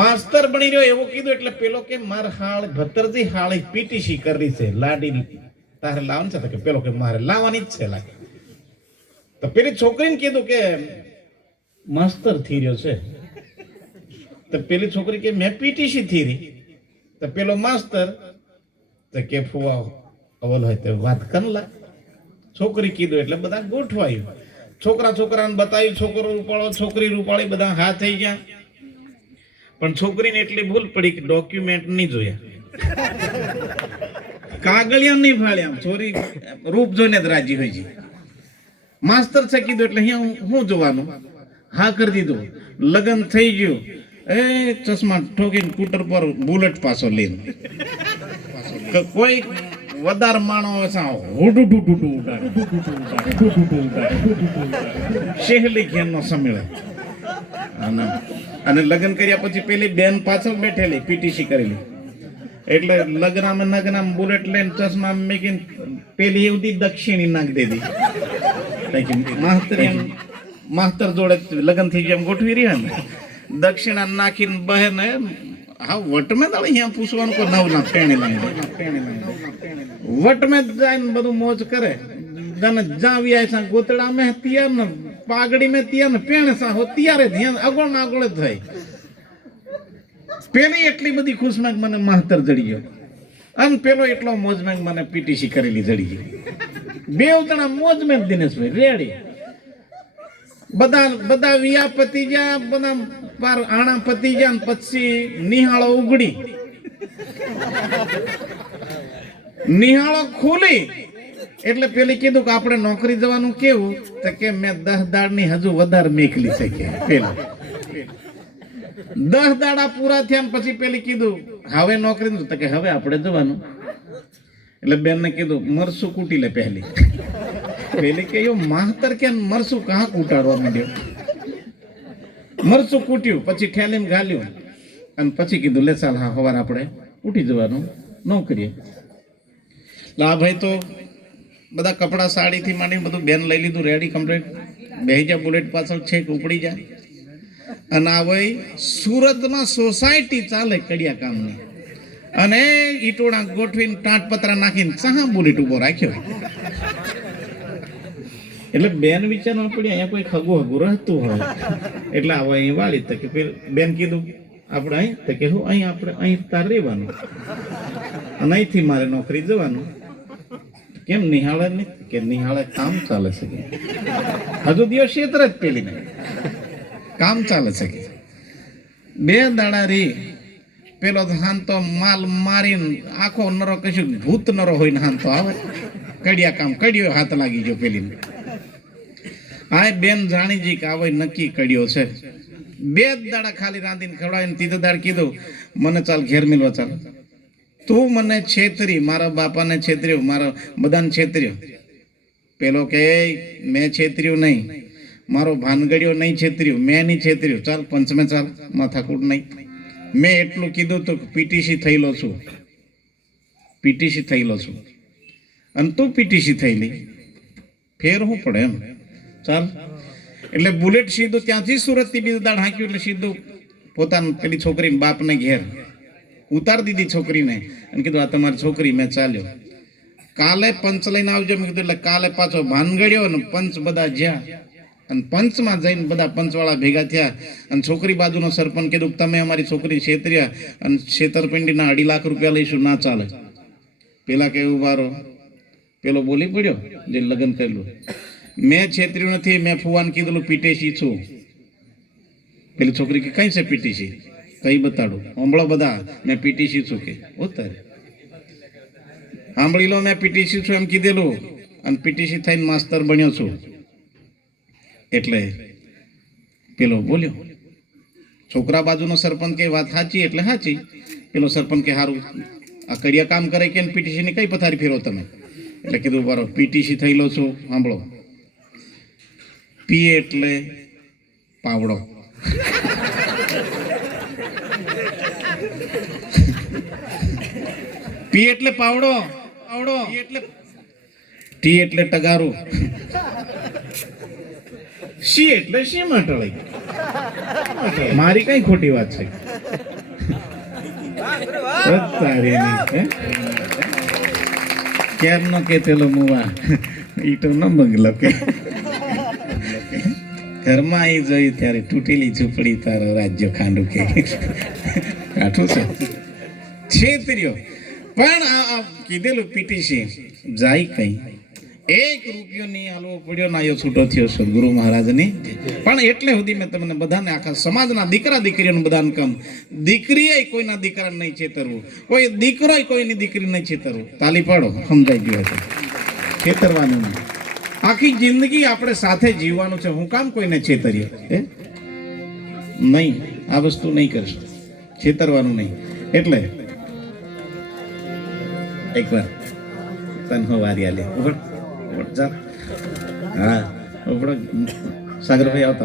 માસ્તર બની રહ્યો એવું કીધું એટલે પેલો કે માર હાળ ભતરજી હાળી પીટીસી કરી છે લાડી તારે લાવવાની છે કે પેલો કે મારે લાવવાની જ છે લાગે. તો પેલી છોકરીને કીધું કે માસ્તર થઈ રહ્યો છે. તો પેલી છોકરી કે મેં પીટીસી થઈ રહી તો પેલો માસ્તર તો કે ફુવા અવલ હોય તો વાત કર લા. છોકરી કીધું એટલે બધા ગોઠવાયું. છોકરા છોકરાને બતાવ્યું, છોકરો રૂપાળો, છોકરી રૂપાળી બધા હા થઈ ગયા. પણ છોકરીને એટલી ભૂલ પડી કે ડોક્યુમેન્ટ નહીં જોયા. કાગળિયા નહીં ફાળ્યા. છોરી રૂપ જોઈને જ રાજી હોય છે. માસ્તર છે કીધું એટલે અહીંયા હું- જોવાનું? હા કરી દીધું. લગ્ન થઈ ગયું. એ ચશ્મા ઠોકીને સ્કૂટર પર બુલેટ પાછો લઈને. કોઈ વધાર માણો સા હુડુ ડુ ડુ ડુ ઉડાડે. શેહલી ખેનનો સમેળે અને અને લગ્ન કર્યા પછી પેલી બેન પાછળ બેઠેલી, પીટીસી કરેલી. એટલે લગ્નમાં નગનામ બુલેટ લઈને ચશ્મા મેકીને પેલી એવડી દક્ષિણી નાખી દીધી. માસ્તર એમ માસ્તર જોડે લગ્ન થઈ ગયા ગોઠવી રહ્યા ને. દક્ષિણા નાખીને બહેન હા પેણી લાઈને વટમે જાય બધું મોજ કરે. સા ગોતડા મેં તિયાર ને પાઘડી મેં તિયાર પેણે સા હો ત્યારે ધ્યાન આગળ ના આગળ જ થાય. પેલી એટલી બધી ખુશમાં મને માહતર જડી ગયો. અને પેલો એટલો મોજમાં મને પીટીસી કરેલી જડી ગઈ બે ઉતણા મોજમાં જ દિનેશભાઈ, રેડી. બધા બધા વિયા પતી ગયા બધા પાર આણા પતી ગયા પછી નિહાળો ઉગડી. નિહાળો ખુલી. એટલે પેલી કીધું કે આપણે નોકરી જવાનું કેવું? તો કે મેં દસ દાડની હજુ વધારે મેકલી શકે. પેલા. દસ દાડા પૂરા થયા પછી પેલી કીધું, હવે નોકરી તો કે હવે આપણે જવાનું. એટલે બેન ને કીધું, મરસું કૂટી લે પહેલી. પેલી કે યો માતર કે મરસું કાં કૂટાડવા માંડ્યો. મરસું કૂટ્યું, પછી ઠેલીમ ઘાલ્યું અને પછી કીધું, લે ચાલ, હા, હવાર આપણે ઉઠી જવાનું, નોકરીએ. લા ભાઈ તો બધા કપડા સાડીથી માંડીને બધું બેન લઈ લીધું રેડી કમ્પ્લીટ બેહજા બુલેટ પાછળ છેક ઉપડી જાય. અને આ ભાઈ સુરતમાં સોસાયટી ચાલે કડિયા કામની અને ઈટોડા ગોઠવીને ટાંટ પતરા નાખીને ચા બુલેટ ઊભો રાખ્યો એટલે બેન વિચારવા પડી, અહીંયા કોઈ ખગો હગું રહેતું હોય. એટલે આવા અહીં વાળી તો કે બેન કીધું, આપણે અહીં? તો કે, હું અહીં, આપણે અહીં તાર રહેવાનું. અને અહીંથી મારે નોકરી જવાનું. કેમ નિહાળે નહીં? કે નિહાળે કામ ચાલે છે કે. હજુ દિવસ ક્ષેત્ર જ પેલી નહીં. કામ ચાલે છે કે? બે દાડા રી, પેલો હાંતો માલ મારીને આખો નરો કશું ભૂત નરો હોય ને હાંતો આવે. કડિયા કામ કડિયો હાથ લાગી ગયો પેલી આ બેન જાણી જી કે આવો નક્કી કર્યો છે. બે જ દાડા ખાલી રાંધીને ખવડાવીને ત્રીજો દાડ કીધું, મને ચાલ ઘેર મિલવા ચાલ. તું મને છેતરી, મારા બાપાને છેતર્યો, મારા બધાને છેતર્યો. પેલો કે, મેં છેતર્યું નહીં. મારો ભાનગડીયો નહીં છેતર્યું, મેં નહીં છેતર્યું. ચાલ, પંચમે ચાલ, માથાકૂટ નહીં. મેં એટલું કીધું તો પીટીસી થયેલો છું. પીટીસી થયેલો છું. અને તું પીટીસી થયેલી. ફેર હું પડે એમ. ચાલ એટલે બુલેટ સીધું ત્યાંથી સુરતથી બીજું દાડ હાંક્યું એટલે સીધું પોતાની પેલી છોકરીને બાપને ઘેર ઉતાર દીધી છોકરીને અને કીધું, આ તમારી છોકરી, મેં ચાલ્યો. કાલે પંચ લઈને આવજો, મેં કીધું, એટલે કાલે પાછો ભાનગડ્યો અને પંચ બધા જ્યાં. અને પંચમાં જઈને બધા પંચવાળા ભેગા થયા અને છોકરી બાજુનો સરપંચ કીધું તમે અમારી છોકરી છેતર્યા અને છેતરપિંડીના અઢી લાખ રૂપિયા લઈશું, ના ચાલે. પેલા કે ઉભારો પેલો બોલી પડ્યો? જે લગ્ન કરેલું મેં છેતર્યું નથી, મેં ફુવાન કીધેલું પીટેસી છું. પેલી છોકરી કે કઈ છે પીટીસી કઈ બતાડું? હમણાં બધા, મેં પીટીસી છું કે. ઉતારે. સાંભળી લો, મેં પીટીસી છું એમ કીધેલું. અને પીટીસી થઈને માસ્તર બન્યો છું. એટલે પેલો બોલ્યો, છોકરા બાજુનો સરપંચ કે વાત સાચી? એટલે સાચી. પેલો સરપંચ કે સારું આ કડિયા કામ કરે કે પીટીસીની કઈ પથારી ફેરો તમે? એટલે કીધું બરો પીટીસી થયેલો છું સાંભળો પી એટલે પાવડો. પી એટલે પાવડો. પાવડો. એટલે ટી એટલે ટગારું. સી એટલે શી માટળી મારી કઈ ખોટી વાત છે? કેમ નો કે તેલો મુવા? ઈ તો ન બંગલો કે. ઘરમાં એ જોઈ ત્યારે તૂટેલી ઝૂંપડી તારો રાજ્ય ખાંડુ કે. કાઠું છે. છેતર્યો પણ આ કીધેલું પીટીસી, જાય કઈ. એક રૂપિયો નહીં હલવો પડ્યો ના એ છૂટો થયો છે ગુરુ મહારાજની. પણ એટલે સુધી મેં તમને બધાને આખા સમાજના દીકરા દીકરીઓને બધાને કામ. દીકરીએ કોઈના દીકરા નહીં છેતરવું. કોઈ દીકરોય કોઈની દીકરી નહીં છેતરવું. તાલી પાડો, સમજાઈ ગયું હતું છેતરવાનું નહીં. આખી જિંદગી આપણે સાથે જીવવાનું છે. હું કામ કોઈને છેતરીએ? હે? નહીં. આ વસ્તુ નહીં કરશો. છેતરવાનું નહીં. એટલે એકવાર તનહો વારી આલે. હા. ઉભડ સાગરભાઈ આવતા